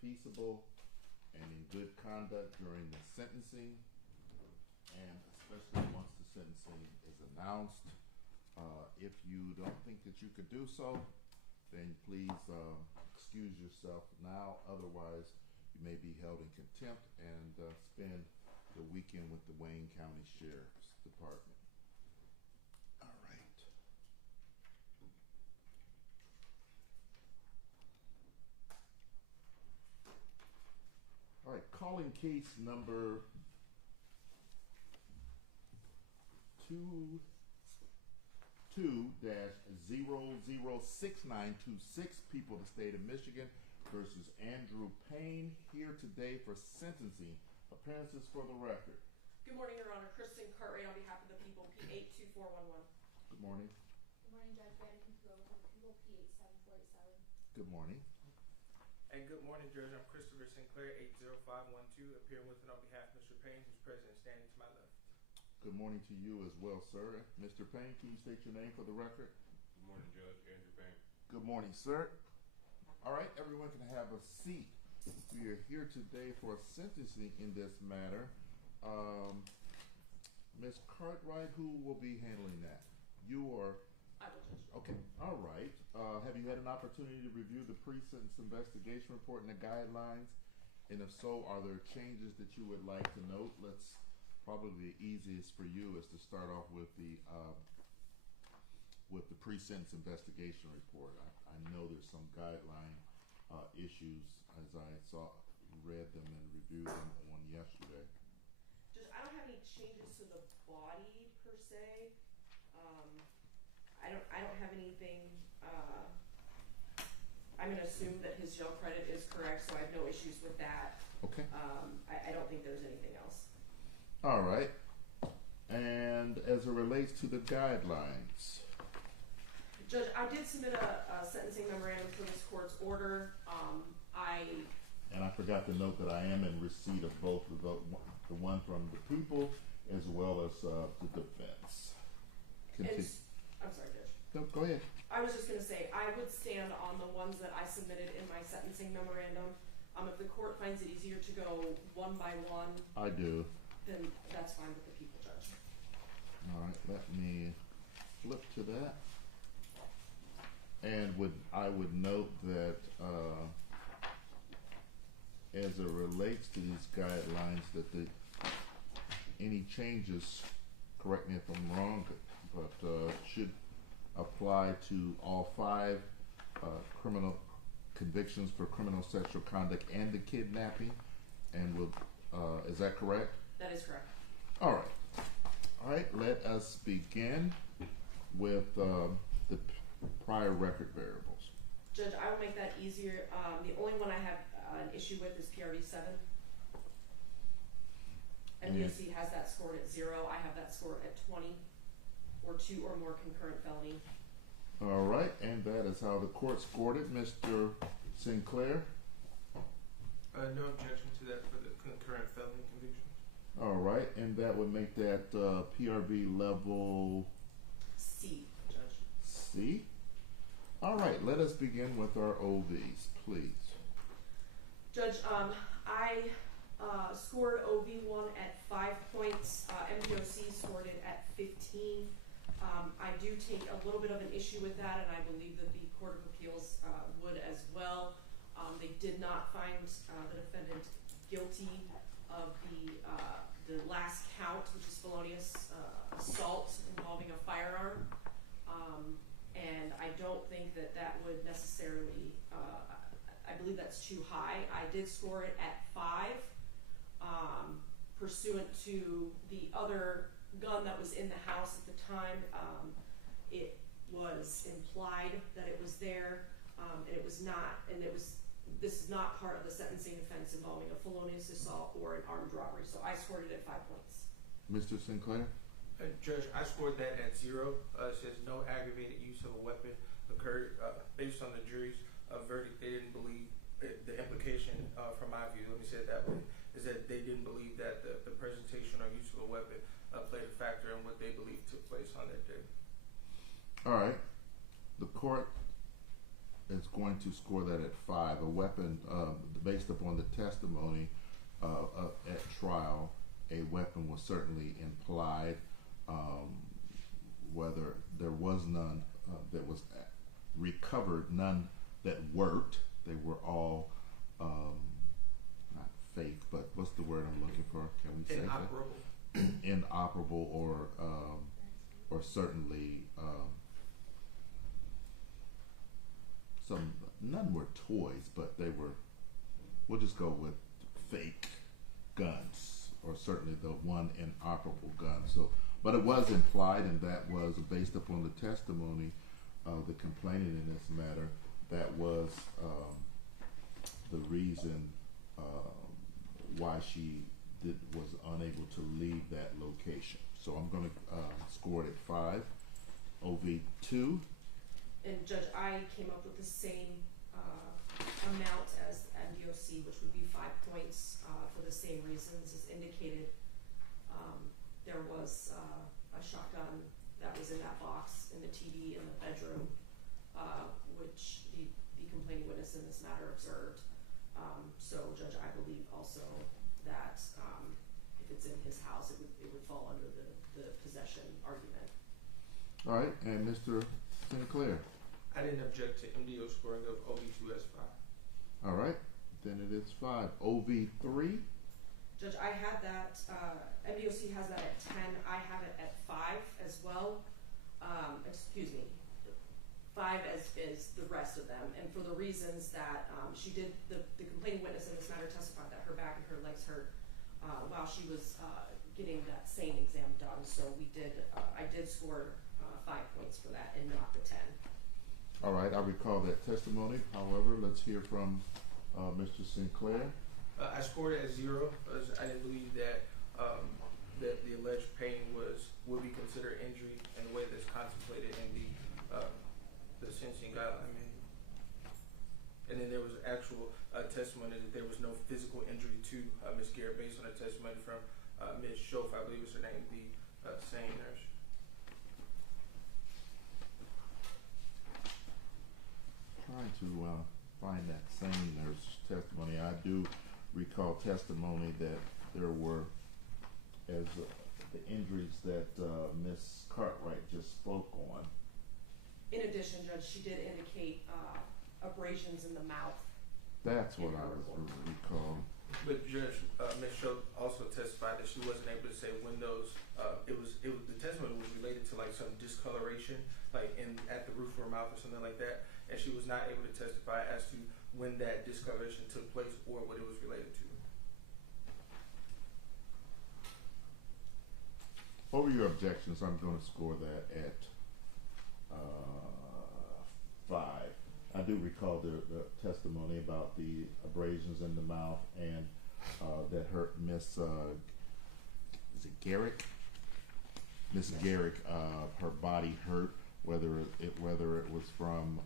peaceable and in good conduct during the sentencing, and especially once the sentencing is announced. If you don't think that you could do so, then please excuse yourself now. Otherwise, you may be held in contempt and spend the weekend with the Wayne County Sheriff's Department. All right. All right, calling case number 22-006926, people of the state of Michigan versus Andrew Payne, here today for sentencing. Appearances for the record. Good morning, Your Honor. Kristen Cartwright on behalf of the people, P82411. Good morning. Good morning, Judge Brandon Control for the people, P87487. Good morning. And good morning, Judge. I'm Christopher Sinclair, 80512, appearing with and on behalf of Mr. Payne, who's present and standing to my left. Good morning to you as well, sir. Mr. Payne, can you state your name for the record? Good morning, Judge. Andrew Payne. Good morning, sir. All right, everyone can have a seat. We are here today for sentencing in this matter. Ms. Cartwright, who will be handling that? You or? I will, Judge. Okay, all right. Have you had an opportunity to review the pre-sentence investigation report and the guidelines? And if so, are there changes that you would like to note? Let's probably the easiest for you is to start off with the pre-sentence investigation report. I know there's some guideline issues as I read them and reviewed them on yesterday. Judge, I don't have any changes to the body per se. I don't have anything. I'm going to assume that his jail credit is correct, so I have no issues with that. Okay. I don't think there's anything else. All right. And as it relates to the guidelines. Judge, I did submit a sentencing memorandum for this court's order. And I forgot to note that I am in receipt of both of the one from the people as well as the defense. I'm sorry, Judge. No, go ahead. I was just going to say, I would stand on the ones that I submitted in my sentencing memorandum. If the court finds it easier to go one by one, I do. then that's fine with the people, Judge. All right, let me flip to that. And I would note that as it relates to these guidelines, that any changes, correct me if I'm wrong, but should apply to all 5 criminal convictions for criminal sexual conduct and the kidnapping. And is that correct? That is correct. All right. All right, let us begin with the prior record variables. Judge, I will make that easier. The only one I have an issue with is PRV 7. MDOC has that scored at 0. I have that scored at 20, or 2 or more concurrent felony. All right, and that is how the court scored it. Mr. Sinclair? No objection to that for the concurrent felony convictions. All right, and that would make that PRV level C, Judge. C? All right, let us begin with our OVs, please. Judge, I scored OV1 at 5 points. MDOC scored it at 15. I do take a little bit of an issue with that, and I believe that the Court of Appeals would as well. They did not find the defendant guilty of the last count, which is felonious assault involving a firearm. And I don't think that would necessarily, I believe that's too high. I did score it at 5, pursuant to the other gun that was in the house at the time. It was implied that it was there, and it was not, and this is not part of the sentencing offense involving a felonious assault or an armed robbery. So I scored it at 5 points. Mr. Sinclair? Judge, I scored that at 0. It says no aggravated use of a weapon occurred. Based on the jury's verdict, they didn't believe the implication, from my view, let me say it that way, is that they didn't believe that the presentation or use of a weapon played a factor in what they believed took place on that day. All right. The court is going to score that at 5. A weapon, based upon the testimony at trial, a weapon was certainly implied. Whether there was none that was recovered, none that worked. They were all not fake, but what's the word I'm looking for? Can we say Inoperable. that? Inoperable, or certainly some. None were toys, but they were. We'll just go with fake guns, or certainly the one inoperable gun. So, but it was implied, and that was based upon the testimony of the complainant in this matter. That was the reason why she was unable to leave that location. So I'm going to score it at 5. OV2. And Judge, I came up with the same amount as MDOC, which would be 5 points for the same reasons as indicated. There was a shotgun that was in that box in the TV in the bedroom, which the complaining witness in this matter observed. So, Judge, I believe also that if it's in his house, it would fall under the possession argument. All right, and Mr. Sinclair. I didn't object to MDO scoring of OV2 as 5. All right, then it is 5. OV3. Judge, I had that, MDOC has that at 10, I have it at 5 as well. Excuse me, 5 as is the rest of them, and for the reasons that she did, the complaining witness in this matter testified that her back and her legs hurt while she was getting that same exam done, so I did score 5 points for that and not the 10. All right, I recall that testimony. However, let's hear from Mr. Sinclair. I scored it at 0. I didn't believe that that the alleged pain would be considered injury in the way that's contemplated in the sentencing guideline. And then there was actual testimony that there was no physical injury to Ms. Garrett based on a testimony from Ms. Schoaf, I believe is her name, the same nurse. Trying to find that same nurse testimony. I do recall testimony that there were, as the injuries that Ms. Cartwright just spoke on. In addition, Judge, she did indicate abrasions in the mouth. That's what I was recall. But Judge, Ms. Schoaf also testified that she wasn't able to say when those. The testimony was related to like some discoloration, like at the roof of her mouth or something like that, and she was not able to testify as to when that discoloration took place or what it was related to. What were your objections? I'm going to score that at 5. I do recall the testimony about the abrasions in the mouth and that hurt Miss is it Garrick? Miss Garrick, her body hurt, whether it was from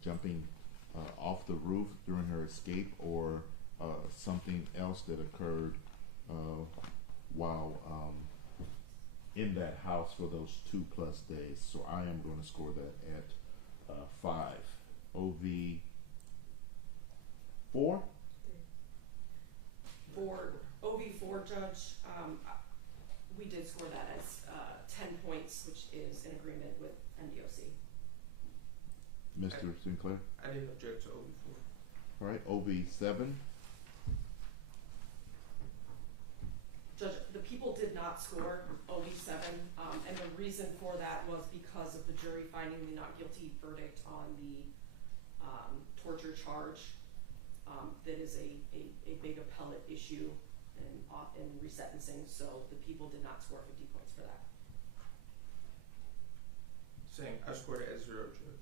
jumping off the roof during her escape or something else that occurred while in that house for those 2+ days. So I am going to score that at 5. OV4. For OV4, Judge, we did score that as 10 points, which is in agreement with MDOC. Mr. Sinclair? I didn't object to OV4. All right, OV7. Judge, the people did not score OV7, and the reason for that was because of the jury finding the not guilty verdict on the torture charge. That is a big appellate issue in resentencing, so the people did not score 50 points for that. Same, I scored it at 0, Judge.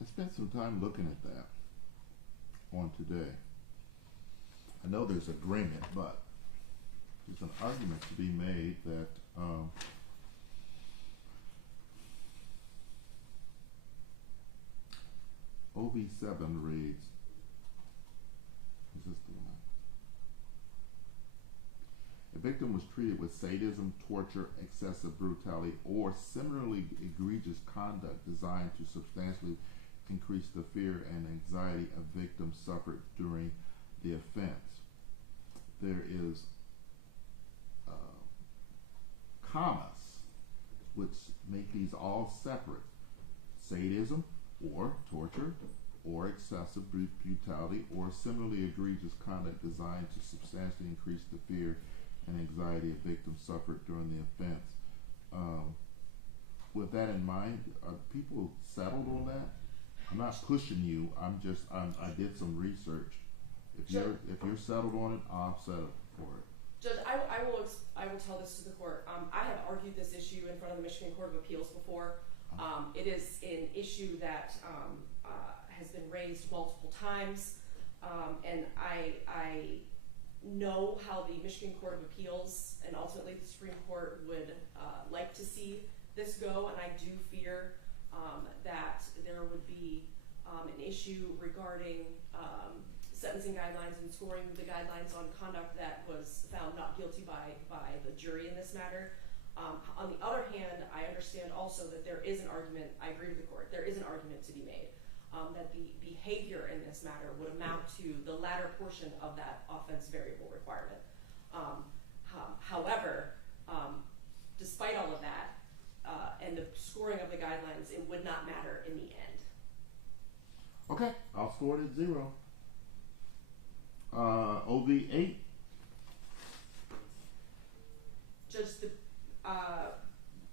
I spent some time looking at that on today. I know there's agreement, but there's an argument to be made that OV7 reads, is this the one? a victim was treated with sadism, torture, excessive brutality, or similarly egregious conduct designed to substantially increase the fear and anxiety a victim suffered during the offense. There is commas which make these all separate. Sadism or torture or excessive brutality or similarly egregious conduct designed to substantially increase the fear and anxiety a victim suffered during the offense. With that in mind, are people settled on that? I'm not pushing you. I did some research. If you're settled on it, I'll settle for it. Judge, I will tell this to the court. I have argued this issue in front of the Michigan Court of Appeals before. It is an issue that has been raised multiple times, and I know how the Michigan Court of Appeals and ultimately the Supreme Court would like to see this go, and I do fear that there would be an issue regarding sentencing guidelines and scoring the guidelines on conduct that was found not guilty by the jury in this matter. On the other hand, I understand also that there is an argument, I agree with the court, there is an argument to be made that the behavior in this matter would amount to the latter portion of that offense variable requirement. However, despite all of that, and the scoring of the guidelines, it would not matter in the end. Okay, I'll score it at 0. OV8. Judge, the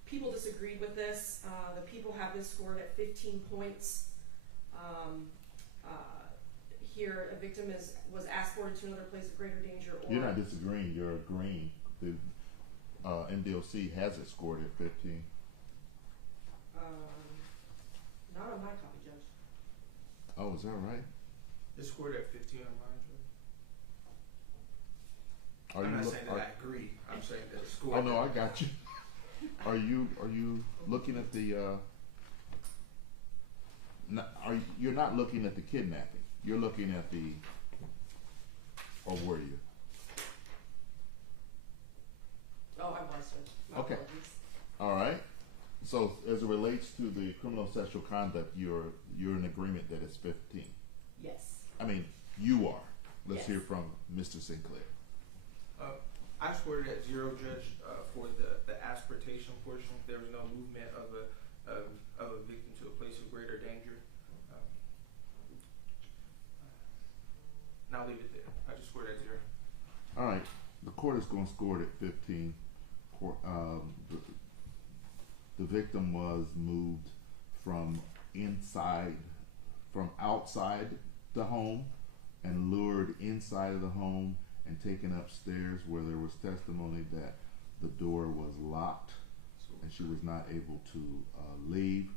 people disagreed with this. The people have this scored at 15 points. Here, a victim was escorted to another place of greater danger. Or You're not disagreeing. You're agreeing. The MDOC has it scored at 15. Not on my copy, Judge. Oh, is that right? It's scored at 15 on mine, Judge. Are I'm you not look- saying that I agree. I'm saying that it's scored. Oh no, I got you. Are you looking at the? You're not looking at the kidnapping. You're looking at the. Or were you? Oh, I was, Judge. My Okay. apologies. All right. So as it relates to the criminal sexual conduct, you're in agreement that it's 15. Yes. I mean, you are. Let's Yes. hear from Mr. Sinclair. I scored it at 0, Judge, for the aspiratation portion. There was no movement of a victim to a place of greater danger. And I'll leave it there. I just scored it at 0. All right. The court is going to score it at 15. The victim was moved from outside the home and lured inside of the home and taken upstairs, where there was testimony that the door was locked and she was not able to leave.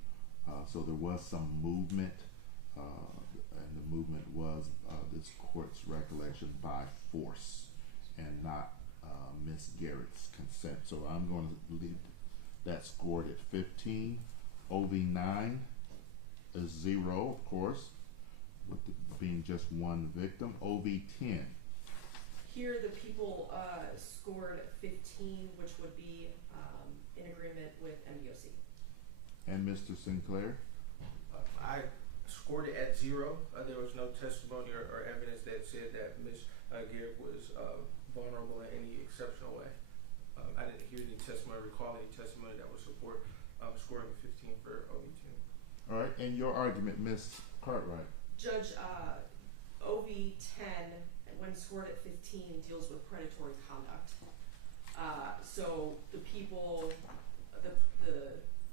So there was some movement, and the movement was this court's recollection by force and not Miss Garrett's consent. So I'm going to leave that scored at 15. OV9 is 0, of course, with being just one victim. OV10. Here, the people scored 15, which would be in agreement with MDOC. And Mr. Sinclair? I scored it at 0. There was no testimony or evidence that said that Ms. Garrett was vulnerable in any exceptional way. I didn't hear any testimony, recall any testimony that would support scoring 15 for OV10. All right, and your argument, Ms. Cartwright. Judge, OV10, when scored at 15, deals with predatory conduct. So the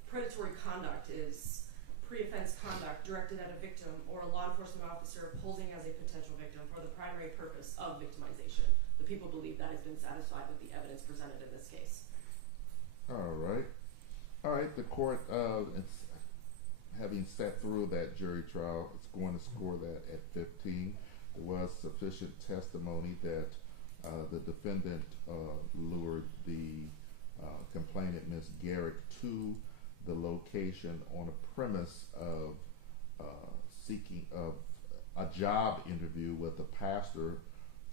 predatory conduct is pre-offense conduct directed at a victim or a law enforcement officer posing as a potential victim for the primary purpose of victimization. The people believe that has been satisfied with the evidence presented in this case. All right. The court, it's having sat through that jury trial, it's going to score that at 15. There was sufficient testimony that the defendant lured the complainant, Ms. Garrett, to the location on a premise of seeking a job interview with a pastor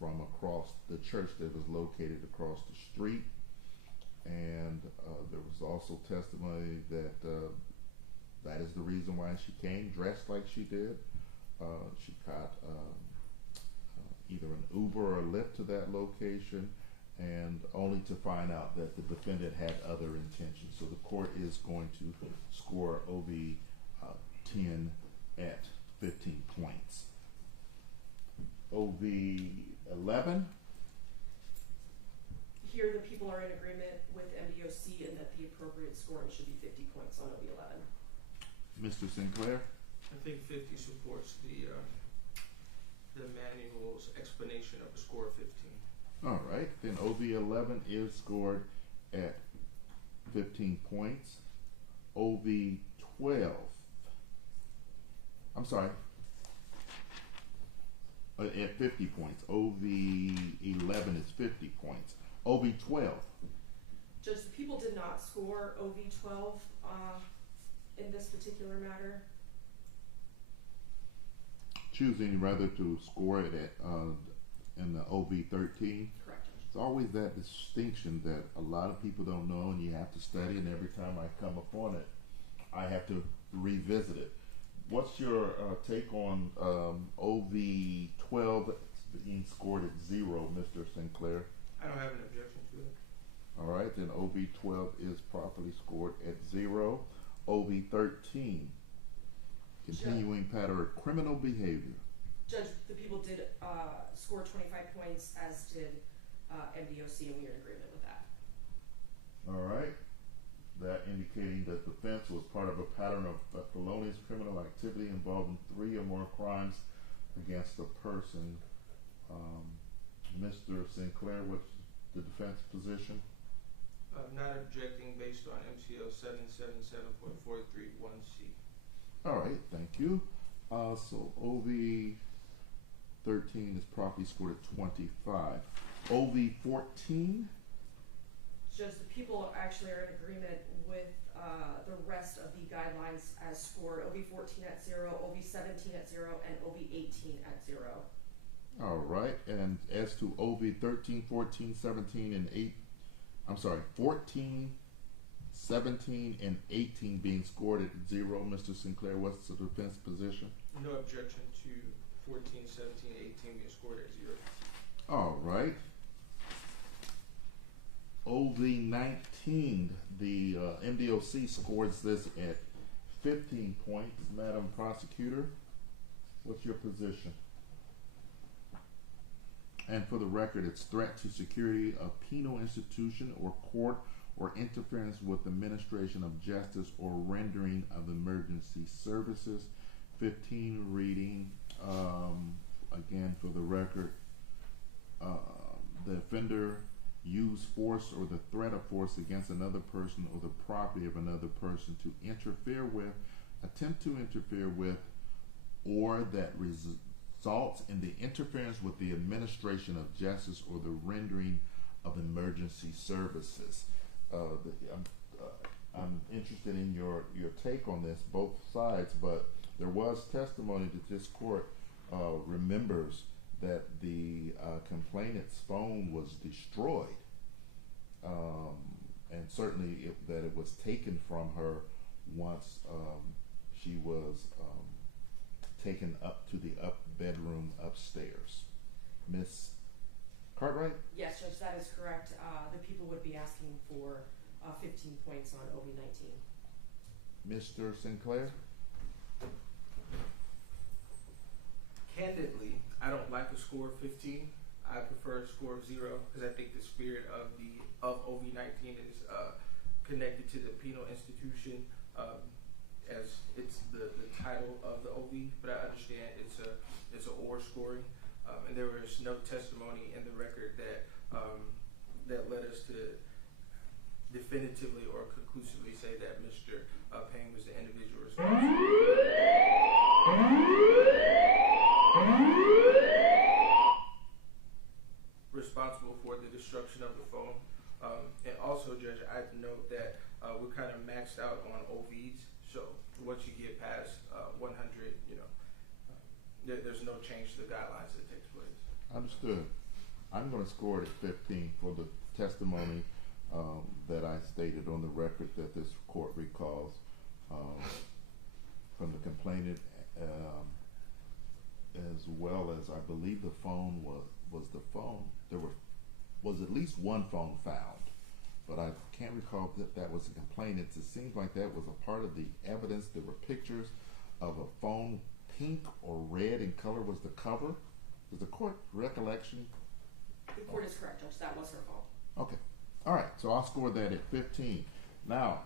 from across the church that was located across the street. And there was also testimony that that is the reason why she came dressed like she did. She got either an Uber or a Lyft to that location, and only to find out that the defendant had other intentions. So the court is going to score OV 10 at 15 points. OV 11. Here, the people are in agreement with MDOC and that the appropriate scoring should be 50 points on OV 11. Mr. Sinclair. I think 50 supports the manual's explanation of a score of 15. All right, then OV 11 is scored at 15 points. OV 12. I'm sorry. At 50 points. OV 11 is 50 points. OV 12. Judge, the people did not score OV 12 in this particular matter. Choosing rather to score it at in the OV 13. Correct, Judge. It's always that distinction that a lot of people don't know, and you have to study, and every time I come upon it, I have to revisit it. What's your take on OV 12 being scored at 0, Mr. Sinclair? I don't have an objection to it. All right, then OV 12 is properly scored at 0. OV 13, continuing pattern of criminal behavior. Judge, the people did score 25 points, as did MDOC, and we are in agreement with that. All right, that indicating that the offense was part of a pattern of felonious criminal activity involving 3 or more crimes against a person. Mr. Sinclair, what's the defense position? Not objecting based on MCL 777.431C. All right, thank you. So OV 13 is properly scored at 25. OV 14. Judge, the people actually are in agreement with the rest of the guidelines as scored. OV 14 at 0, OV 17 at 0, and OV 18 at 0. All right, and as to OV 13, 14, 17, and 8, I'm sorry, 14, 17, and 18 being scored at 0, Mr. Sinclair, what's the defense position? No objection to 14, 17, 18 being scored at 0. All right. OV 19, the MDOC scores this at 15 points. Madam Prosecutor, what's your position? And for the record, it's threat to security of penal institution or court or interference with administration of justice or rendering of emergency services. 15 reading, again for the record, the offender use force or the threat of force against another person or the property of another person to interfere with, attempt to interfere with, or that results in the interference with the administration of justice or the rendering of emergency services. I'm interested in your take on this, both sides, but there was testimony that this court remembers that the complainant's phone was destroyed, and certainly that it was taken from her once she was taken up to the bedroom upstairs. Miss Cartwright? Yes, Judge, that is correct. The people would be asking for 15 points on OV 19. Mr. Sinclair? Candidly, I don't like a score of 15. I prefer a score of 0 because I think the spirit of OV 19 is connected to the penal institution, as it's the title of the OV. But I understand it's a or scoring, and there was no testimony in the record that that led us to definitively or conclusively say that Mr. Payne was the individual responsible for the destruction of the phone. And also, Judge, I'd note that we're kind of maxed out on OVs, so once you get past 100, there's no change to the guidelines that takes place. Understood. I'm going to score it at 15 for the testimony that I stated on the record that this court recalls from the complainant, as well as I believe the phone was the phone. There was at least one phone found, but I can't recall that that was a complainant. It seems like that was a part of the evidence. There were pictures of a phone, pink or red in color was the cover. Is the court recollection? The court is correct, Judge. That was her fault. Okay. All right. So I'll score that at 15. Now,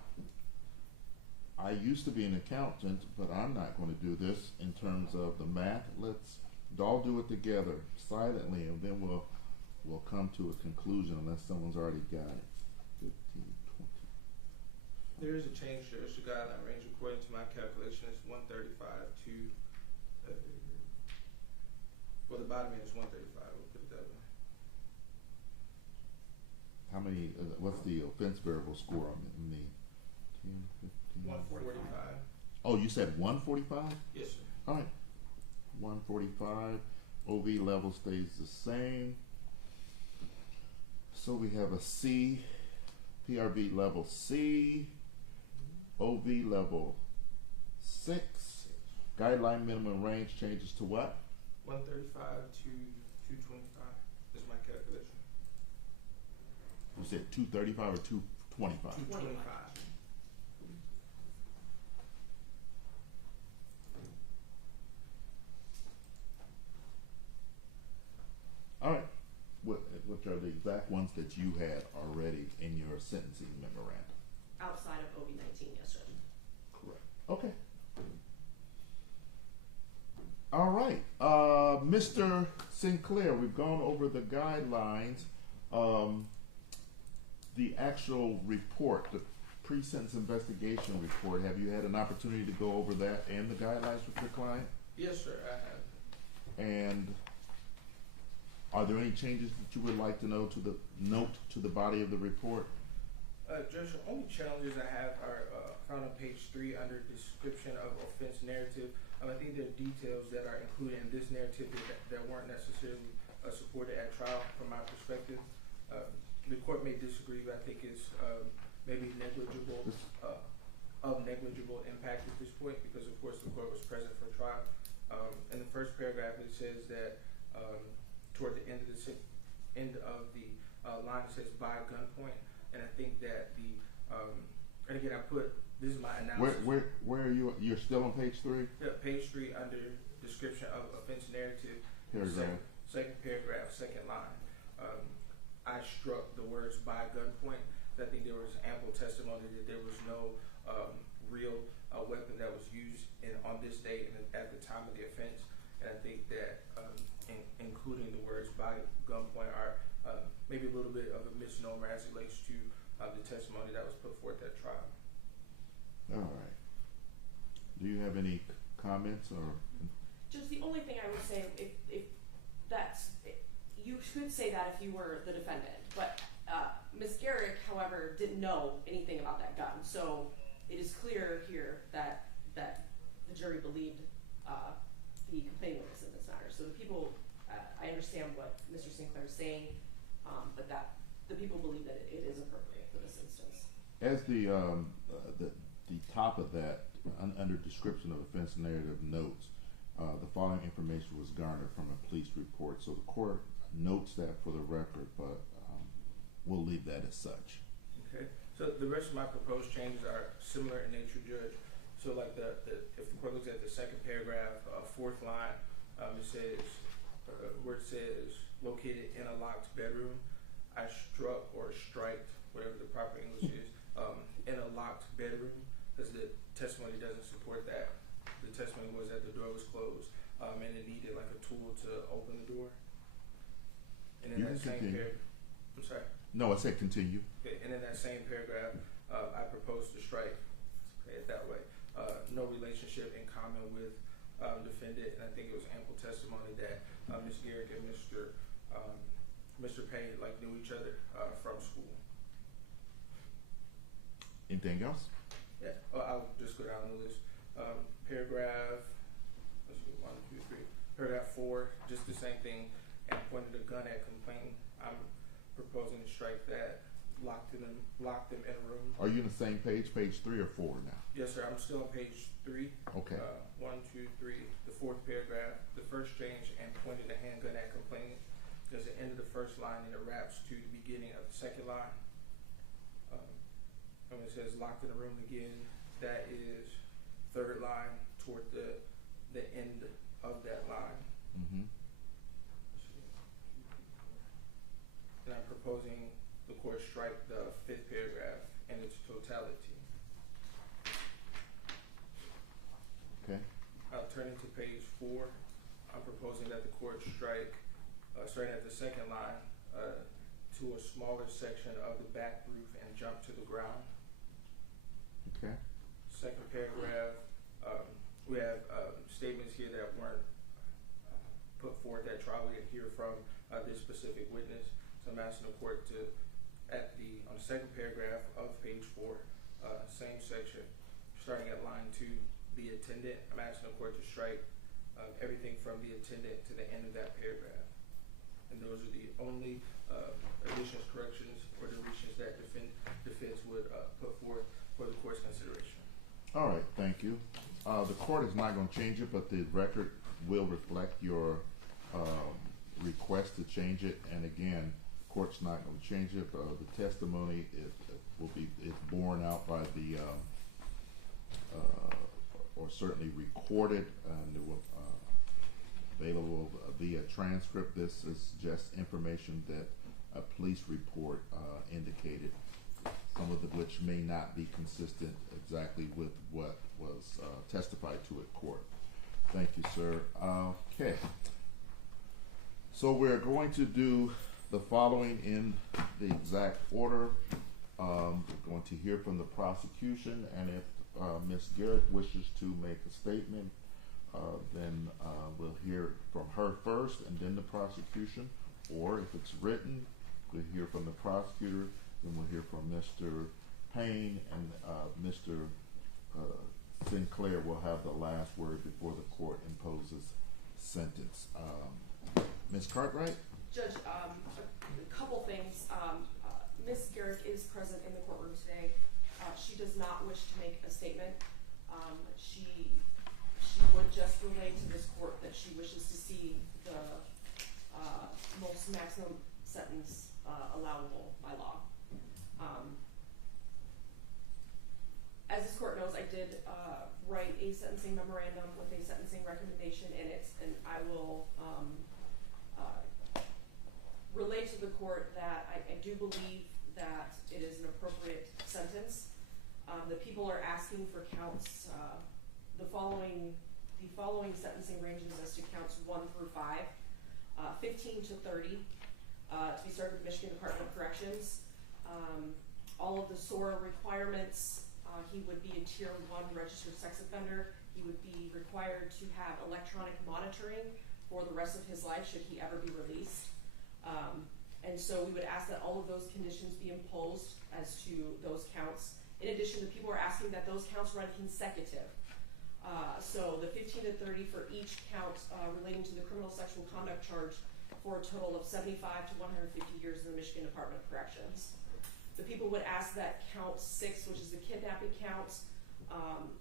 I used to be an accountant, but I'm not going to do this in terms of the math. Let's all do it together silently, and then we'll come to a conclusion unless someone's already got it. 15, 20. There is a change there. It's the guideline range according to my calculation. It's 135 to, well, the bottom end is 135. We'll put it that way. How many? What's the offense variable score on the 10, 15? 145. Oh, you said 145? Yes, sir. All right. 145. OV level stays the same. So we have a C, PRV level C, OV level 6. Guideline minimum range changes to what? 135 to 225 is my calculation. You said 235 or 225? 225. All right. Which are the exact ones that you had already in your sentencing memorandum? Outside of OB-19, yes, Judge. Correct. Okay. All right. Mr. Sinclair, we've gone over the guidelines. The actual report, the pre-sentence investigation report, have you had an opportunity to go over that and the guidelines with your client? Yes, sir, I have. And are there any changes that you would like to note to the body of the report? Judge, the only challenges I have are found on page 3 under description of offense narrative. I think there are details that are included in this narrative that weren't necessarily supported at trial from my perspective. The court may disagree, but I think it's maybe negligible, of negligible impact at this point because, of course, the court was present for trial. In the first paragraph, it says that toward the end of the line, it says by gunpoint, and I think that and again, this is my analysis. Where are you? You're still on page 3? Yeah, page 3 under description of offense narrative. Paragraph. Second paragraph, second line. I struck the words by gunpoint. I think there was ample testimony that there was no real weapon that was used on this date and at the time of the offense. And I think that including the words by gunpoint are maybe a little bit of a misnomer as it relates to the testimony that was put forth at trial. All right. Do you have any comments or? Just the only thing I would say, if that's, you should say that if you were the defendant, but Ms. Garrick, however, didn't know anything about that gun, so it is clear here that the jury believed the complainant witness in this matter. So the people, I understand what Mr. Sinclair is saying, but that the people believe that it is appropriate for this instance. As the top of that, under description of offense narrative notes, the following information was garnered from a police report. So the court notes that for the record, but we'll leave that as such. Okay. So the rest of my proposed changes are similar in nature, Judge. So like if the court looks at the second paragraph, fourth line, it says, where it says located in a locked bedroom, I struck or striked, whatever the proper English is, in a locked bedroom, because the testimony doesn't support that. The testimony was that the door was closed, and it needed like a tool to open the door. And in that same paragraph, I'm sorry. No, I said continue. Okay, and in that same paragraph, I proposed to strike, say it that way, no relationship in common with defendant, and I think it was ample testimony that Ms. Garrick and Mr. Payne knew each other from school. Anything else? Yeah, I'll just go down the list. Paragraph, let's see, 1, 2, 3. Paragraph 4, just the same thing. and pointed a gun at complainant. I'm proposing to strike that. Locked them in a room. Are you on the same page, page 3 or 4 now? Yes, sir. I'm still on page 3. Okay. 1, 2, 3. The fourth paragraph. The first change and pointed a handgun at complainant. There's the end of the first line and it wraps to the beginning of the second line. And it says locked in a room again. That is third line toward the end of that line. Mm-hmm. And I'm proposing the court strike the fifth paragraph in its totality. Okay. Turning to page 4, I'm proposing that the court strike, starting at the second line, to a smaller section of the back roof and jump to the ground. Okay. Second paragraph, we have statements here that weren't put forth at trial. We didn't hear from this specific witness. So I'm asking the court to, on the second paragraph of page 4, same section, starting at line 2, the attendant, I'm asking the court to strike everything from the attendant to the end of that paragraph. And those are the only additions, corrections, or deletions that defense would put forth for the court's consideration. All right, thank you. The court is not going to change it, but the record will reflect your request to change it. And again, court's not going to change it. The testimony is borne out by the or certainly recorded and it will available via transcript. This is just information that a police report indicated, some of which may not be consistent exactly with what was testified to at court. Thank you, sir. Okay. So we're going to do the following in the exact order. We're going to hear from the prosecution, and if Ms. Garrett wishes to make a statement, then we'll hear from her first and then the prosecution. Or if it's written, we'll hear from the prosecutor, then we'll hear from Mr. Payne, and Mr. Sinclair will have the last word before the court imposes sentence. Ms. Cartwright? Judge, a couple things. Ms. Garrick is present in the courtroom today. She does not wish to make a statement. She would just relay to this court that she wishes to see the most maximum sentence allowable by law. As this court knows, I did write a sentencing memorandum with a sentencing recommendation in it, and I will relate to the court that I do believe that it is an appropriate sentence. The people are asking for counts, the following sentencing ranges as to counts 1 through 5, 15 to 30, to be started with the Michigan Department of Corrections. All of the SORA requirements, he would be a tier 1 registered sex offender. He would be required to have electronic monitoring for the rest of his life should he ever be released. And so we would ask that all of those conditions be imposed as to those counts. In addition, the people are asking that those counts run consecutive. So the 15 to 30 for each count relating to the criminal sexual conduct charge for a total of 75 to 150 years in the Michigan Department of Corrections. The people would ask that count 6, which is the kidnapping count.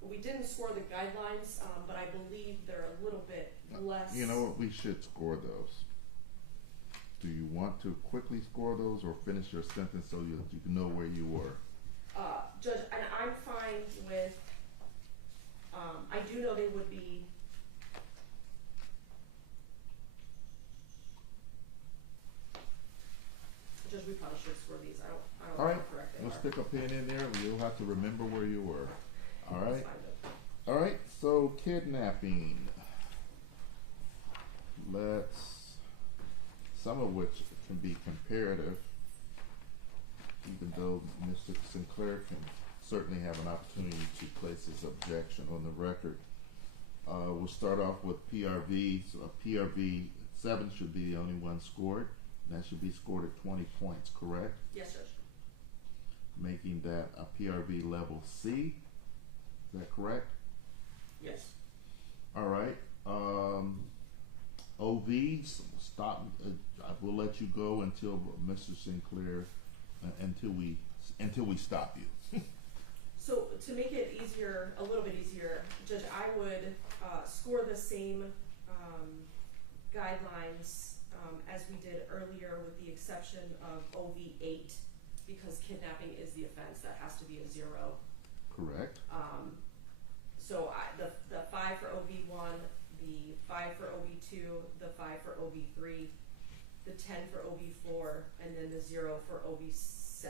We didn't score the guidelines, but I believe they're a little bit less. You know what? We should score those. Do you want to quickly score those or finish your sentence so you can know where you were? Judge, and I'm fine with, I do know they would be, Judge, we probably should score these. I don't All right, know how correct they we'll are. stick a pin in there. You'll have to remember where you were. All right. That's fine, Judge. All right. So kidnapping. Some of which can be comparative, even though Mr. Sinclair can certainly have an opportunity to place his objection on the record. We'll start off with PRV. So a PRV 7 should be the only one scored. And that should be scored at 20 points, correct? Yes, Judge. Making that a PRV level C. Is that correct? Yes. All right. OVs, stop. I will let you go until Mr. Sinclair, until we stop you. So to make it easier, a little bit easier, Judge, I would score the same guidelines as we did earlier, with the exception of OV8, because kidnapping is the offense. That has to be a 0. Correct. So the 5 for OV1, the 5 for OV2, the 5 for OV3, the 10 for OV4, and then the 0 for OV7.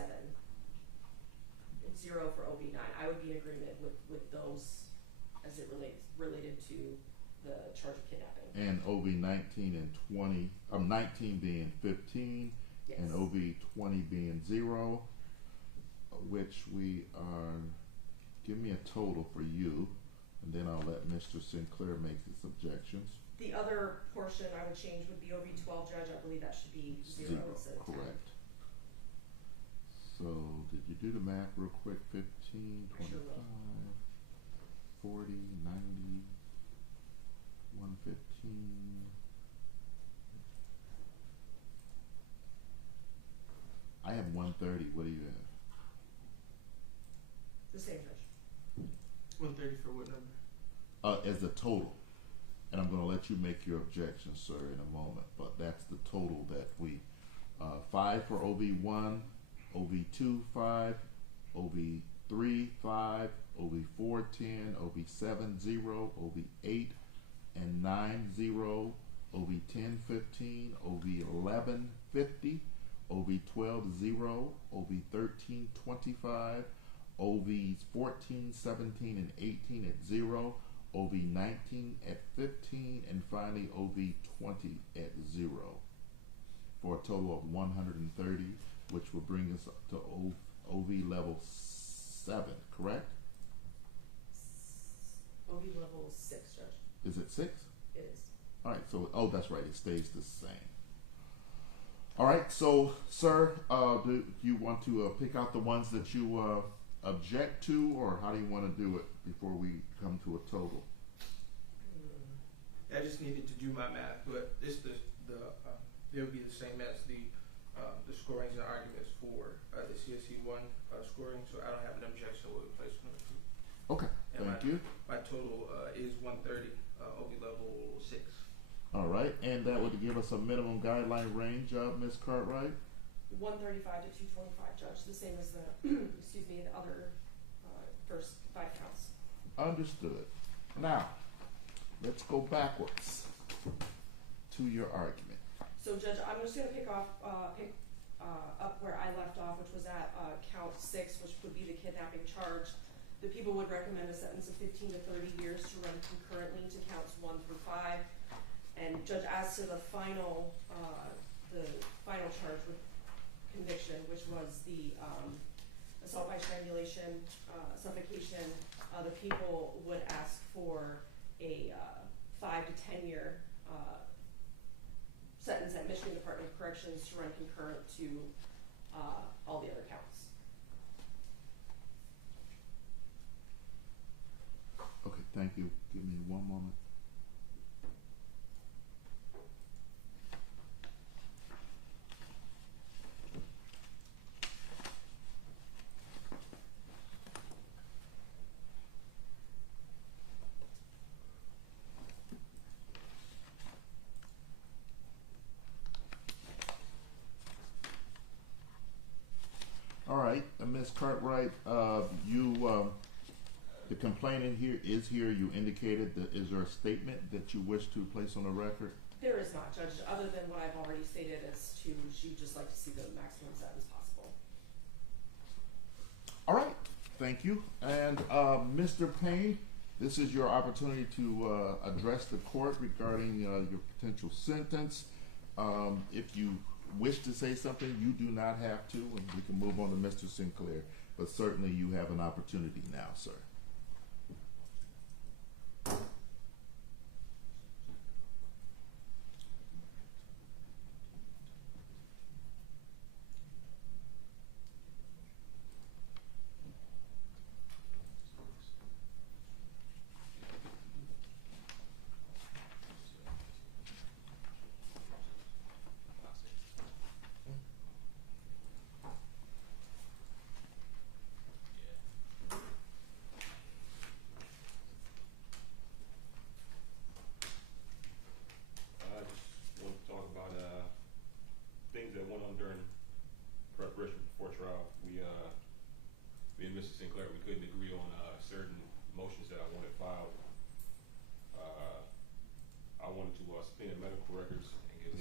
0 for OV9. I would be in agreement with those as it related to the charge of kidnapping. And OV19 and 20, 19 being 15, Yes. and OV20 being 0, which we are, give me a total for you, and then I'll let Mr. Sinclair make his objections. The other portion I would change would be OV12, Judge. I believe that should be 0 instead of 10. Correct. So, did you do the math real quick? 15, I sure 25, will. 40, 90, 115. I have 130. What do you have? The same, Judge. 130 for what number? As a total. And I'm going to let you make your objections, sir, in a moment. But that's the total that we, 5 for OV1, OV2, 5, OV3, 5, OV4, 10, OV7, 0, OV8 and 9, 0, OV10, 15, OV11, 50, OV12, 0, OV13, 25, OVs 14, 17, and 18 at 0, OV19 at 15, and finally OV20 at 0, for a total of 130, which will bring us up to OV level 7, correct? OV level 6, Judge. Is it 6? It is. All right, so, oh, that's right, it stays the same. All right, so, sir, do you want to pick out the ones that you object to, or how do you want to do it before we come to a total? I just needed to do my math, but this they'll be the same as the scorings and arguments for the CSE 1 scoring, so I don't have an objection with placement of 2. Okay, And thank you. My total is 130, OV level 6. All right, and that would give us a minimum guideline range, Ms. Cartwright? 135 to 225, Judge. The same as the, excuse me, the other first 5 counts. Understood. Now, let's go backwards to your argument. So, Judge, I'm just going to pick up where I left off, which was at count 6, which would be the kidnapping charge. The people would recommend a sentence of 15 to 30 years to run concurrently to counts 1 through 5. And, Judge, as to the final charge with conviction, which was the assault by strangulation, suffocation, the people would ask for a 5 to 10 year sentence at Michigan Department of Corrections to run concurrent to all the other counts. Okay, thank you. Give me one moment. All right, Ms. Cartwright, the complainant here is here. You indicated that. Is there a statement that you wish to place on the record? There is not, Judge, other than what I've already stated as to she would just like to see the maximum sentence possible. All right, thank you. And Mr. Payne, this is your opportunity to address the court regarding your potential sentence. If you wish to say something, you do not have to, and we can move on to Mr. Sinclair. But certainly you have an opportunity now, sir.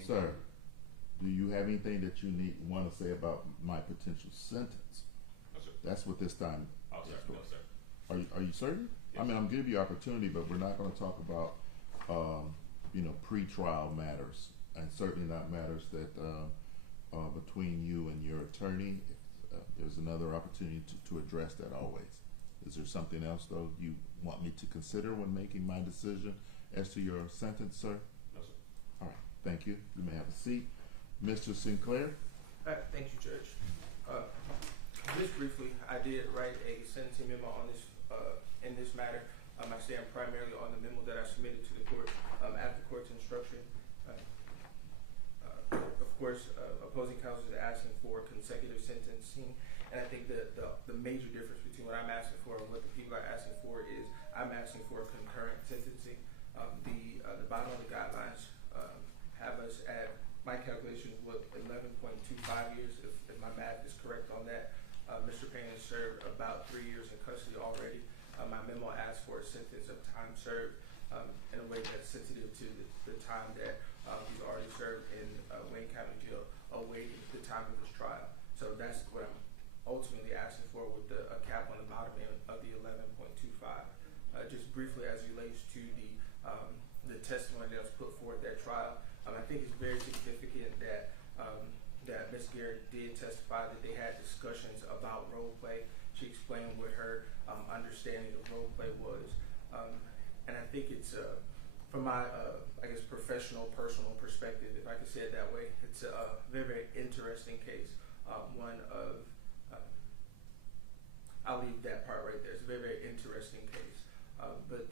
Sir, do you have anything that you want to say about my potential sentence? No, sir. That's what this time Oh, is sir. for. No, sir. Are you certain? Yes. I mean, I'm giving you opportunity, but we're not going to talk about, pre-trial matters, and certainly not matters that between you and your attorney. There's another opportunity to address that always. Is there something else, though, you want me to consider when making my decision as to your sentence, sir? No, sir. All right, thank you. You may have a seat. Mr. Sinclair? Thank you, Judge. Just briefly, I did write a sentencing memo on this in this matter. I stand primarily on the memo that I submitted to the court at the court's instruction. Of course, opposing counsel is asking for consecutive sentencing, and I think the major difference between what I'm asking for and what the people are asking for is I'm asking for concurrent sentencing. The bottom of the guidelines have us at, my calculation is 11.25 years, if my math is correct on that. Mr. Payne has served about 3 years in custody already. My memo asks for a sentence of time served in a way that's sensitive to the time that he's already served in Wayne County Jail, awaiting the time of his trial. So that's what I'm ultimately asking for, with a cap on the bottom end of the 11.25. Just briefly, as it relates to the testimony that was put forward at that trial, I think it's very significant that Ms. Garrett did testify that they had discussions about role play. She explained what her understanding of role play was, and I think it's from my professional, personal perspective, if I could say it that way, it's a very, very interesting case. One of I'll leave that part right there. It's a very, very interesting case, but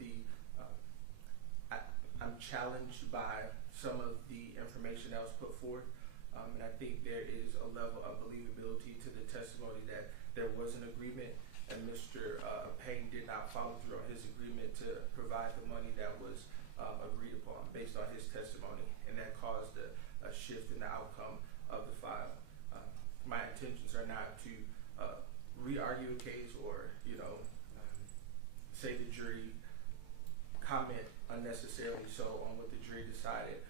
I'm challenged by some of the information that was put forth. And I think there is a level of believability to the testimony that there was an agreement, and Mr. Payne did not follow through on his agreement to provide the money that was agreed upon based on his testimony, and that caused a shift in the outcome of the file. My intentions are not to re-argue a case or, say the jury comment unnecessarily so on what the jury decided.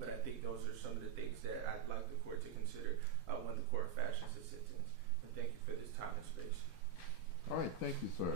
But I think those are some of the things that I'd like the court to consider when the court fashions a sentence. And thank you for this time and space. All right, thank you, sir.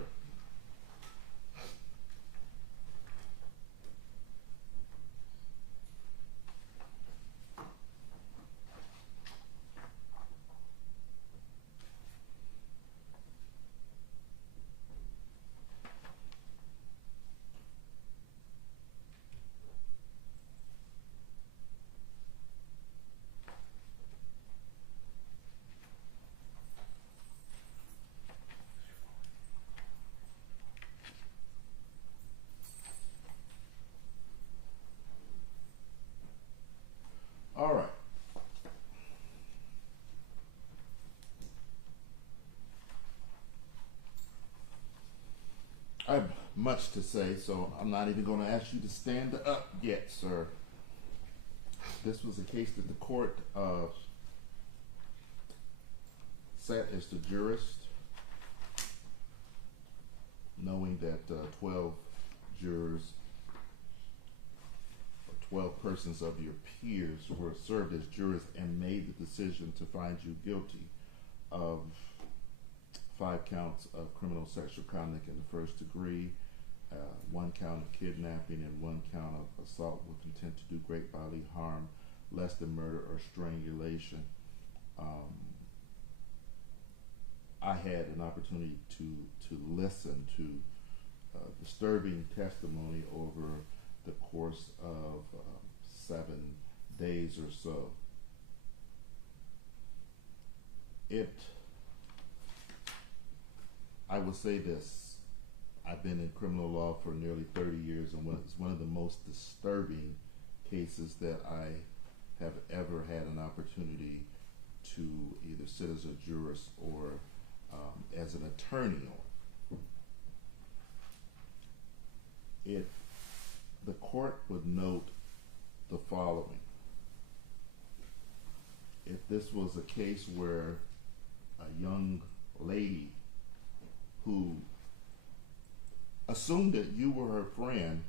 All right. I have much to say, so I'm not even going to ask you to stand up yet, sir. This was a case that the court set as the jurist, knowing that 12 jurors, 12 persons of your peers were served as jurors and made the decision to find you guilty of 5 counts of criminal sexual conduct in the first degree, 1 count of kidnapping, and 1 count of assault with intent to do great bodily harm, less than murder or strangulation. I had an opportunity to listen to disturbing testimony over the course of 7 days or so. I will say this, I've been in criminal law for nearly 30 years, and it's one of the most disturbing cases that I have ever had an opportunity to either sit as a jurist or as an attorney on. If the court would note the following: if this was a case where a young lady who assumed that you were her friend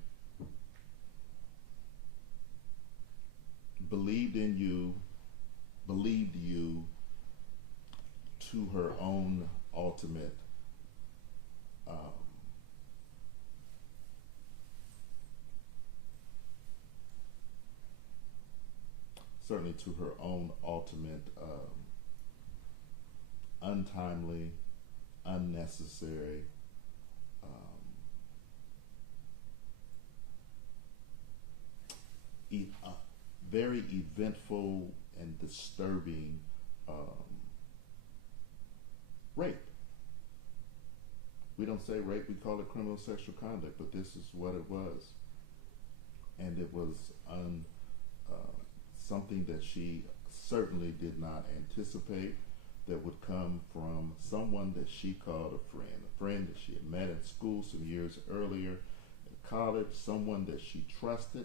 believed in you, believed you to her own ultimate certainly to her own ultimate untimely, unnecessary, very eventful and disturbing rape. We don't say rape, we call it criminal sexual conduct, but this is what it was. And it was something that she certainly did not anticipate that would come from someone that she called a friend that she had met in school some years earlier at college, someone that she trusted.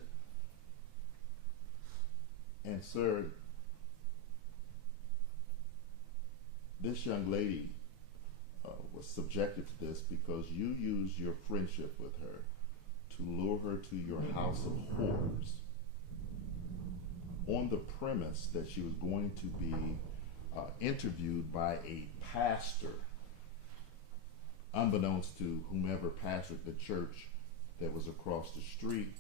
And sir, this young lady was subjected to this because you used your friendship with her to lure her to your house of horrors on the premise that she was going to be interviewed by a pastor, unbeknownst to whomever pastored the church that was across the street,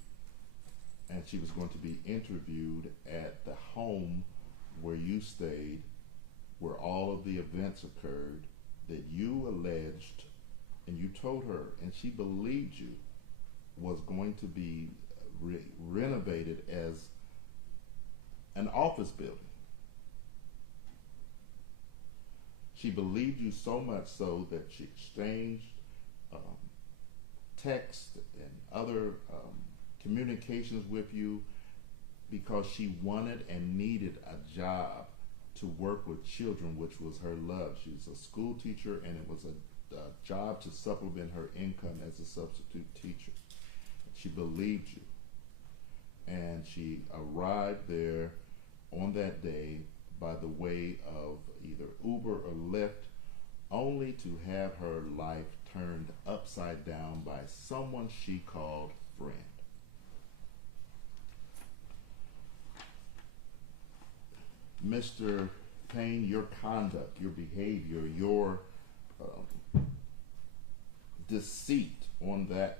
and she was going to be interviewed at the home where you stayed, where all of the events occurred that you alleged, and you told her, and she believed you, was going to be renovated as an office building. She believed you so much so that she exchanged text and other communications with you because she wanted and needed a job to work with children, which was her love. She was a school teacher, and it was a job to supplement her income as a substitute teacher. She believed you, and she arrived there on that day by the way of either Uber or Lyft, only to have her life turned upside down by someone she called friend. Mr. Payne, your conduct, your behavior, your deceit on that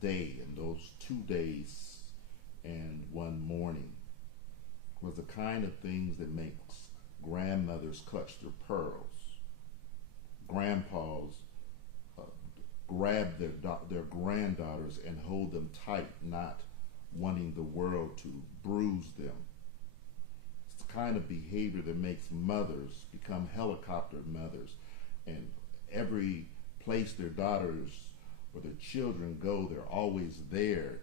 day and those 2 days and one morning was the kind of things that makes grandmothers clutch their pearls. Grandpas grab their granddaughters and hold them tight, not wanting the world to bruise them. It's the kind of behavior that makes mothers become helicopter mothers, and every place their daughters or their children go, they're always there,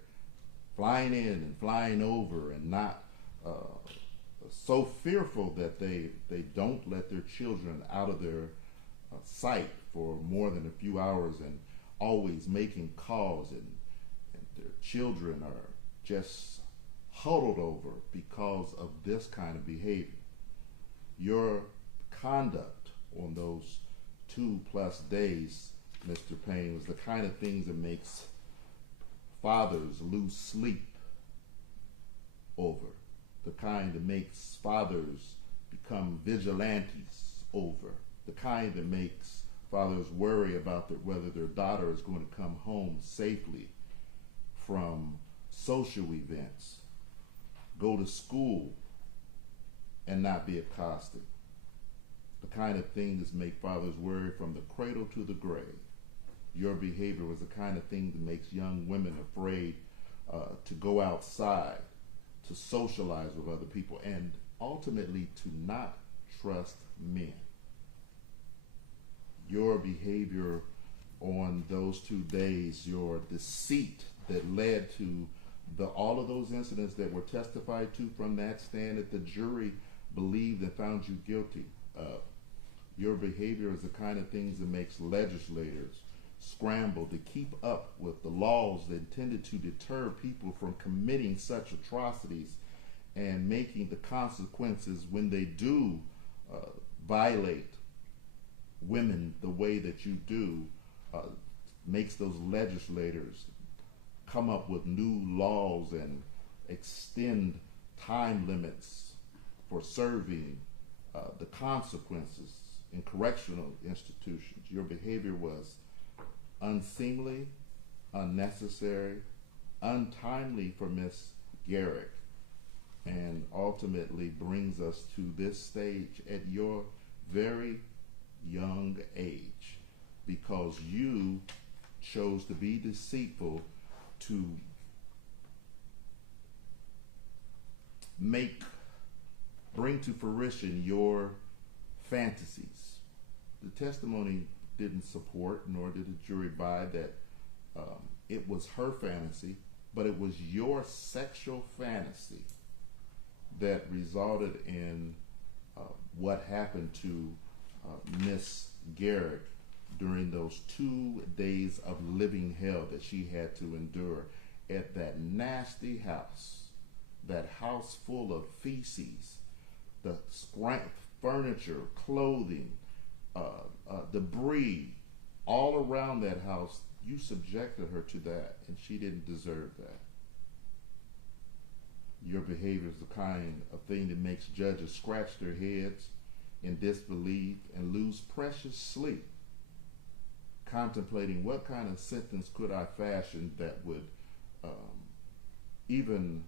flying in and flying over, and not so fearful that they don't let their children out of their sight for more than a few hours, and always making calls, and their children are just huddled over because of this kind of behavior. Your conduct on those 2+ days, Mr. Payne, was the kind of things that makes fathers lose sleep over, the kind that makes fathers become vigilantes over, the kind that makes fathers worry about whether their daughter is going to come home safely from social events, go to school and not be accosted. The kind of things that make fathers worry from the cradle to the grave. Your behavior was the kind of thing that makes young women afraid to go outside, to socialize with other people, and ultimately to not trust men. Your behavior on those 2 days, your deceit that led to all of those incidents that were testified to from that stand that the jury believed and found you guilty of. Your behavior is the kind of things that makes legislators scramble to keep up with the laws that intended to deter people from committing such atrocities, and making the consequences when they do violate women the way that you do, makes those legislators come up with new laws and extend time limits for serving, the consequences in correctional institutions. Your behavior was unseemly, unnecessary, untimely for Miss Garrick, and ultimately brings us to this stage at your very young age, because you chose to be deceitful to bring to fruition your fantasies. The testimony didn't support, nor did the jury buy that it was her fantasy, but it was your sexual fantasy that resulted in what happened to Miss Garrick during those 2 days of living hell that she had to endure at that nasty house, that house full of feces, the furniture, clothing, debris, all around that house. You subjected her to that, and she didn't deserve that. Your behavior is the kind of thing that makes judges scratch their heads in disbelief and lose precious sleep, contemplating what kind of sentence could I fashion that would even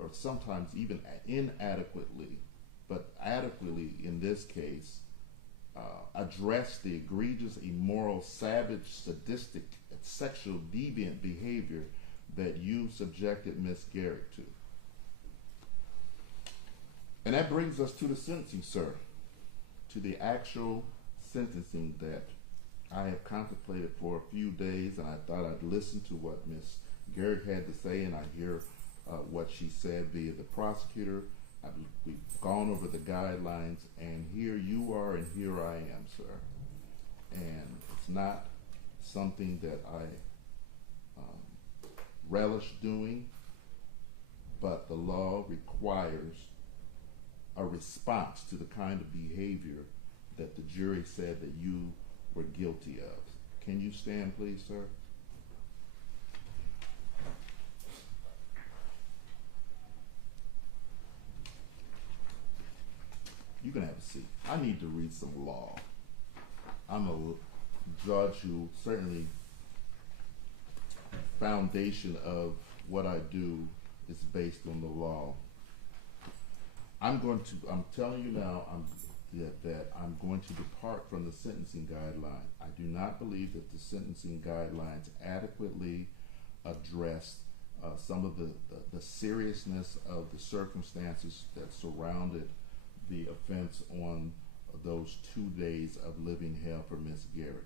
or sometimes even inadequately, but adequately in this case, address the egregious, immoral, savage, sadistic, and sexual deviant behavior that you subjected Miss Garrick to. And that brings us to the sentencing, sir, to the actual sentencing that I have contemplated for a few days, and I thought I'd listen to what Miss Garrick had to say, and I hear what she said via the prosecutor. We've gone over the guidelines, and here you are and here I am, sir. And it's not something that I relish doing, but the law requires a response to the kind of behavior that the jury said that you were guilty of. Can you stand, please, sir? You can have a seat. I need to read some law. I'm a judge who certainly foundation of what I do is based on the law. I'm telling you now, that I'm going to depart from the sentencing guideline. I do not believe that the sentencing guidelines adequately address some of the seriousness of the circumstances that surrounded the offense on those 2 days of living hell for Miss Garrick.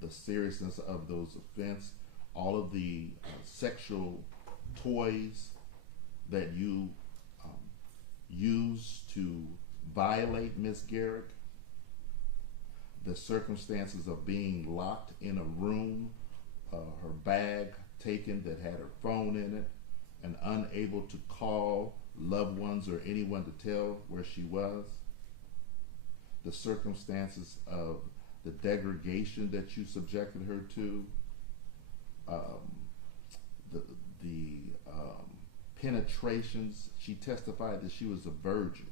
The seriousness of those offense, all of the sexual toys that you used to violate Miss Garrick, the circumstances of being locked in a room, her bag taken that had her phone in it, and unable to call loved ones or anyone to tell where she was, the circumstances of the degradation that you subjected her to, the penetrations. She testified that she was a virgin,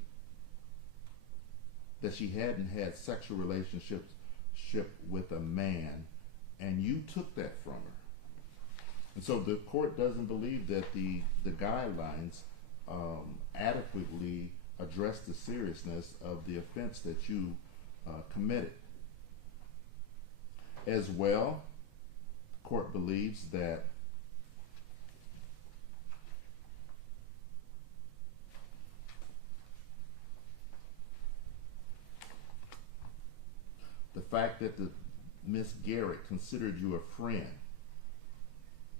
that she hadn't had sexual relationship with a man, and you took that from her. And so the court doesn't believe that the guidelines adequately address the seriousness of the offense that you committed. As well, the court believes that the fact that Miss Garrick considered you a friend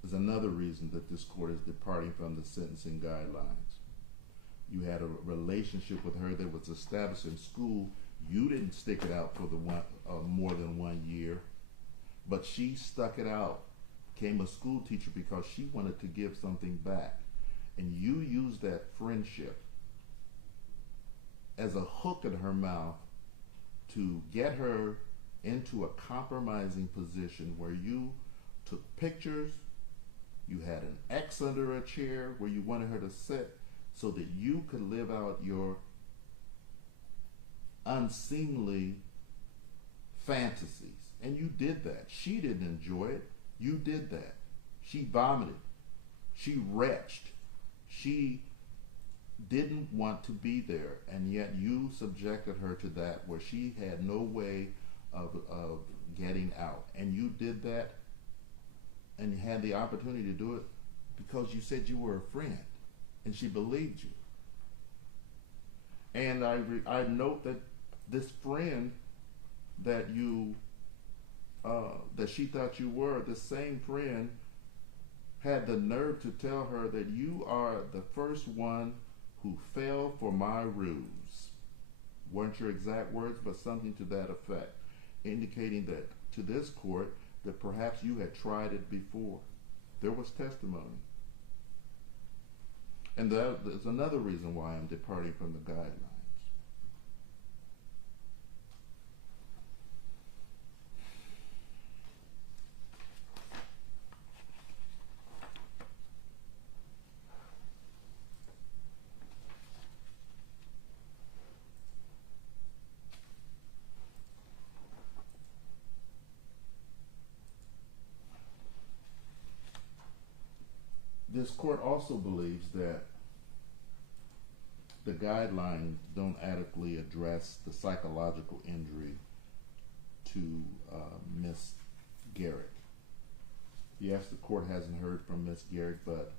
is another reason that this court is departing from the sentencing guidelines. You had a relationship with her that was established in school. You didn't stick it out for more than 1 year, but she stuck it out, became a school teacher because she wanted to give something back. And you used that friendship as a hook in her mouth to get her into a compromising position where you took pictures, you had an X under a chair where you wanted her to sit so that you could live out your unseemly fantasies. And you did that. She didn't enjoy it. You did that. She vomited. She retched. She didn't want to be there, and yet you subjected her to that where she had no way of getting out. And you did that and you had the opportunity to do it because you said you were a friend and she believed you. And I note that this friend that you that she thought you were, the same friend had the nerve to tell her that you are the first one who fell for my ruse. Weren't your exact words, but something to that effect, indicating that to this court that perhaps you had tried it before. There was testimony. And that is another reason why I'm departing from the guidelines. This court also believes that the guidelines don't adequately address the psychological injury to Miss Garrett. Yes, the court hasn't heard from Miss Garrett, but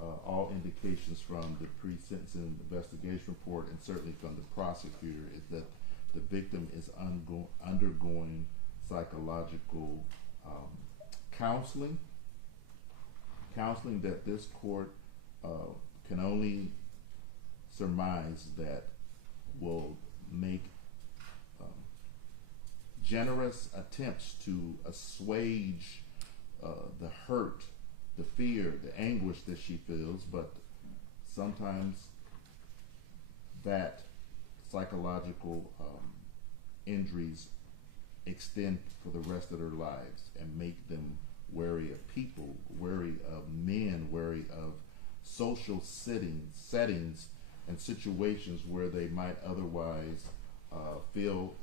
all indications from the pre-sentencing investigation report and certainly from the prosecutor is that the victim is undergoing psychological counseling that this court can only surmise that will make generous attempts to assuage the hurt, the fear, the anguish that she feels, but sometimes that psychological injuries extend for the rest of their lives and make them wary of people, wary of men, wary of social settings and situations where they might otherwise feel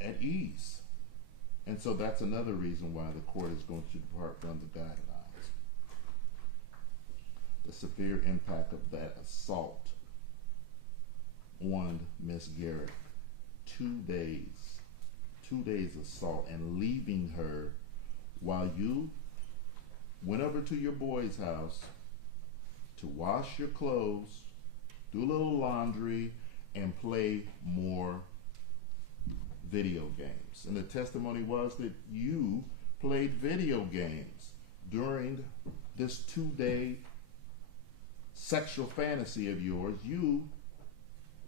at ease. And so that's another reason why the court is going to depart from the guidelines. The severe impact of that assault on Miss Garrett. 2 days assault, and leaving her while you went over to your boy's house to wash your clothes, do a little laundry, and play more video games. And the testimony was that you played video games during this 2-day sexual fantasy of yours. You,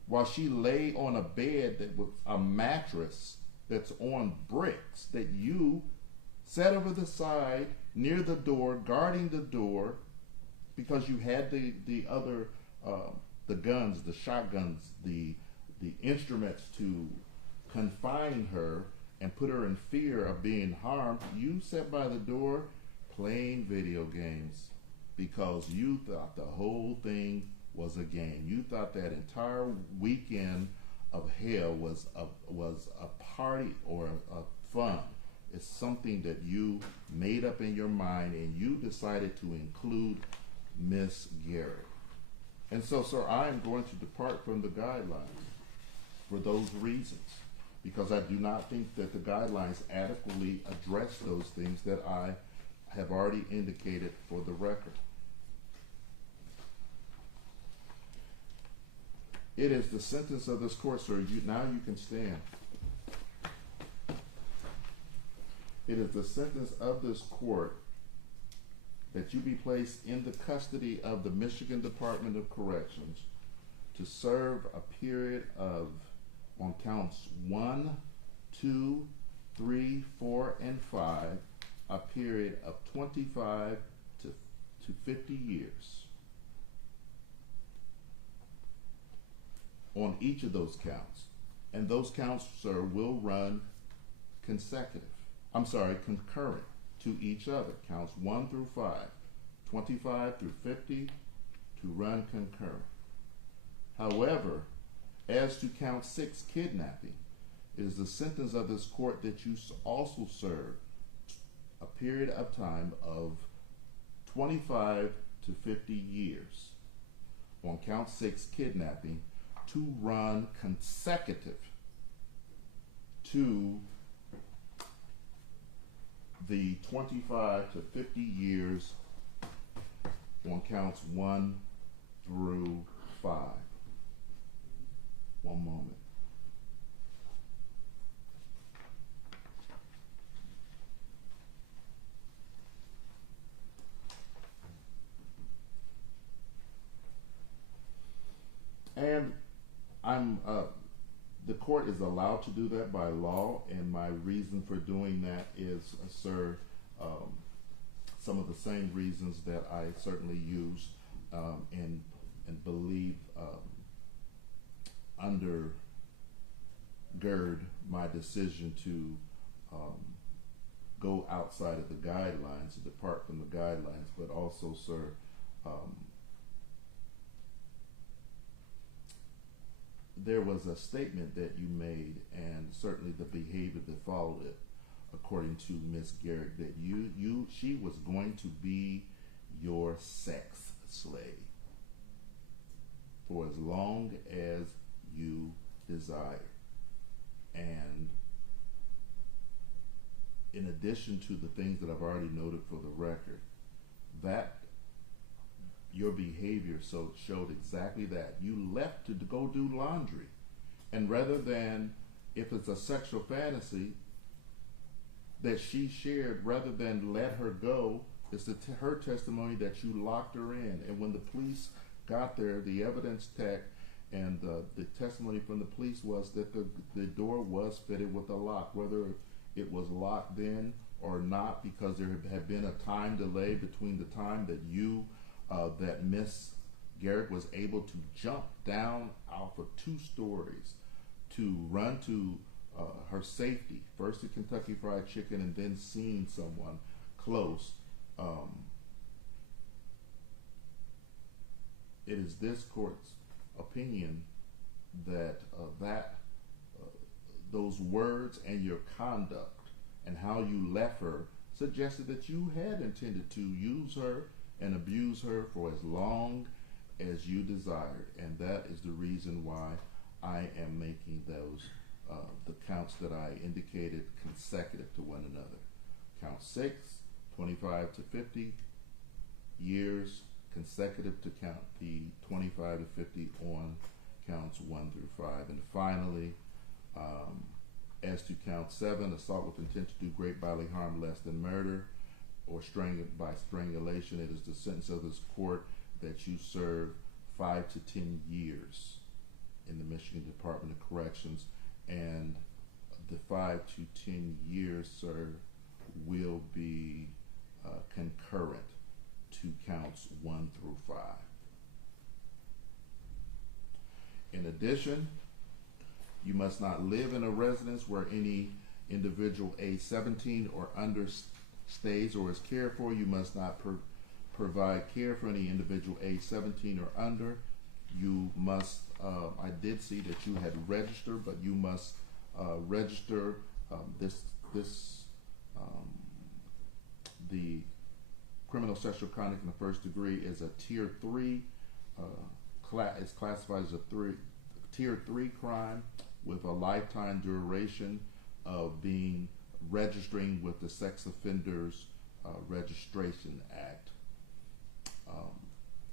while she lay on a bed that was a mattress that's on bricks, that you sat over the side near the door, guarding the door, because you had the other the guns, the shotguns, the instruments to confine her and put her in fear of being harmed. You sat by the door playing video games because you thought the whole thing was a game. You thought that entire weekend of hell was a party or a fun. It's something that you made up in your mind, and you decided to include Miss Garrett. And so, sir, I am going to depart from the guidelines for those reasons, because I do not think that the guidelines adequately address those things that I have already indicated for the record. It is the sentence of this court, sir. Now you can stand. It is the sentence of this court that you be placed in the custody of the Michigan Department of Corrections to serve a period of, on counts 1, 2, 3, 4, and 5, a period of 25 to 50 years on each of those counts. And those counts, sir, will run concurrent to each other. Counts 1 through 5, 25 through 50 to run concurrent. However, as to count 6, kidnapping, it is the sentence of this court that you also serve a period of time of 25 to 50 years on count 6, kidnapping, to run consecutive to the 25 to 50 years on counts 1 through 5. One moment. And the court is allowed to do that by law, and my reason for doing that is, sir, some of the same reasons that I certainly use and believe undergird my decision to go outside of the guidelines, to depart from the guidelines, but also, sir, there was a statement that you made, and certainly the behavior that followed it, according to Miss Garrett, that she was going to be your sex slave for as long as you desire. And in addition to the things that I've already noted for the record, that your behavior showed exactly that. You left to go do laundry, and rather than, if it's a sexual fantasy that she shared, rather than let her go, it's her testimony that you locked her in. And when the police got there, the evidence tech and the testimony from the police was that the door was fitted with a lock, whether it was locked then or not, because there had been a time delay between the time that that Miss Garrett was able to jump down off of 2 stories to run to her safety, first to Kentucky Fried Chicken and then seeing someone close. It is this court's opinion that those words and your conduct and how you left her suggested that you had intended to use her and abuse her for as long as you desired, and that is the reason why I am making those the counts that I indicated consecutive to one another. Count 6, 25 to 50 years consecutive to count the 25 to 50 on counts 1 through 5. And finally, as to count 7, assault with intent to do great bodily harm less than murder, or by strangulation, it is the sentence of this court that you serve 5 to 10 years in the Michigan Department of Corrections, and the 5 to 10 years, sir, will be concurrent to counts 1 through 5. In addition, you must not live in a residence where any individual age 17 or under stays or is cared for. You must not provide care for any individual age 17 or under. You must, I did see that you had registered, but you must register the criminal sexual conduct in the first degree is a tier 3, is classified as a tier 3 crime with a lifetime duration of being registering with the Sex Offenders Registration Act.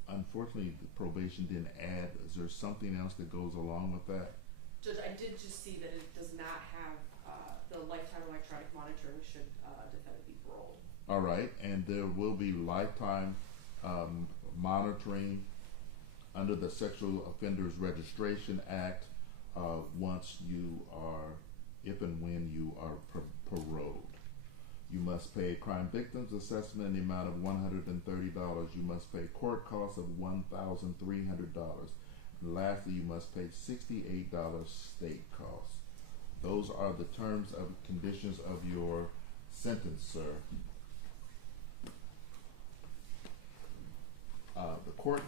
Unfortunately, the probation didn't add. Is there something else that goes along with that? Judge, I did just see that it does not have the lifetime electronic monitoring should defendant be paroled. All right, and there will be lifetime monitoring under the Sexual Offenders Registration Act once you are, if and when you are paroled. You must pay crime victims assessment in the amount of $130. You must pay court costs of $1,300. lastly, you must pay $68 state costs. Those are the terms of conditions of your sentence, sir. The court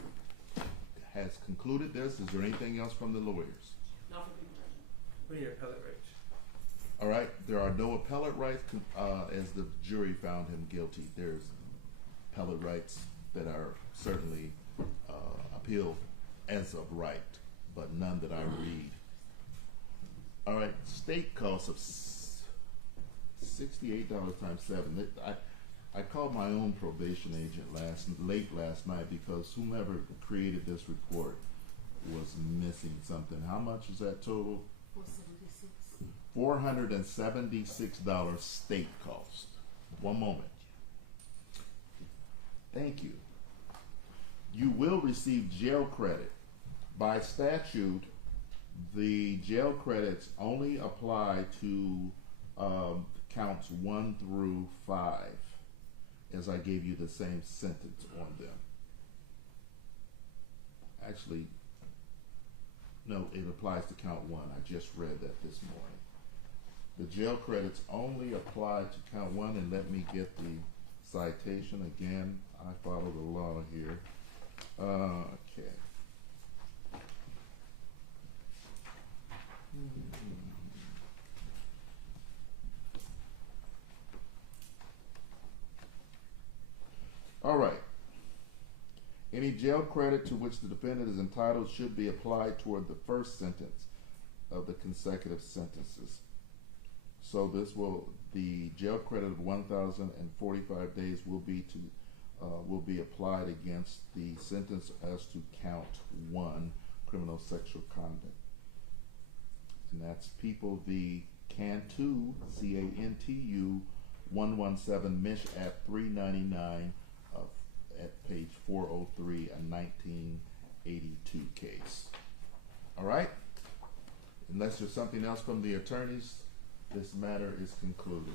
has concluded this. Is there anything else from the lawyers? Not for people judgment. What are your appellate rights? All right, there are no appellate rights as the jury found him guilty. There's appellate rights that are certainly appealed as of right, but none that I read. All right, state costs of $68 times 7. I called my own probation agent late last night because whomever created this report was missing something. How much is that total? $476 state cost. One moment. Thank you. You will receive jail credit. By statute, the jail credits only apply to counts 1 through 5, as I gave you the same sentence on them. Actually, no, it applies to count 1. I just read that this morning. The jail credits only apply to count 1, and let me get the citation again. I follow the law here. Okay. All right. Any jail credit to which the defendant is entitled should be applied toward the first sentence of the consecutive sentences. So the jail credit of 1,045 days will be applied against the sentence as to count 1, criminal sexual conduct. And that's People v. Cantu, C-A-N-T-U, 117 Mish at 399 at page 403, a 1982 case. All right? Unless there's something else from the attorneys, this matter is concluded.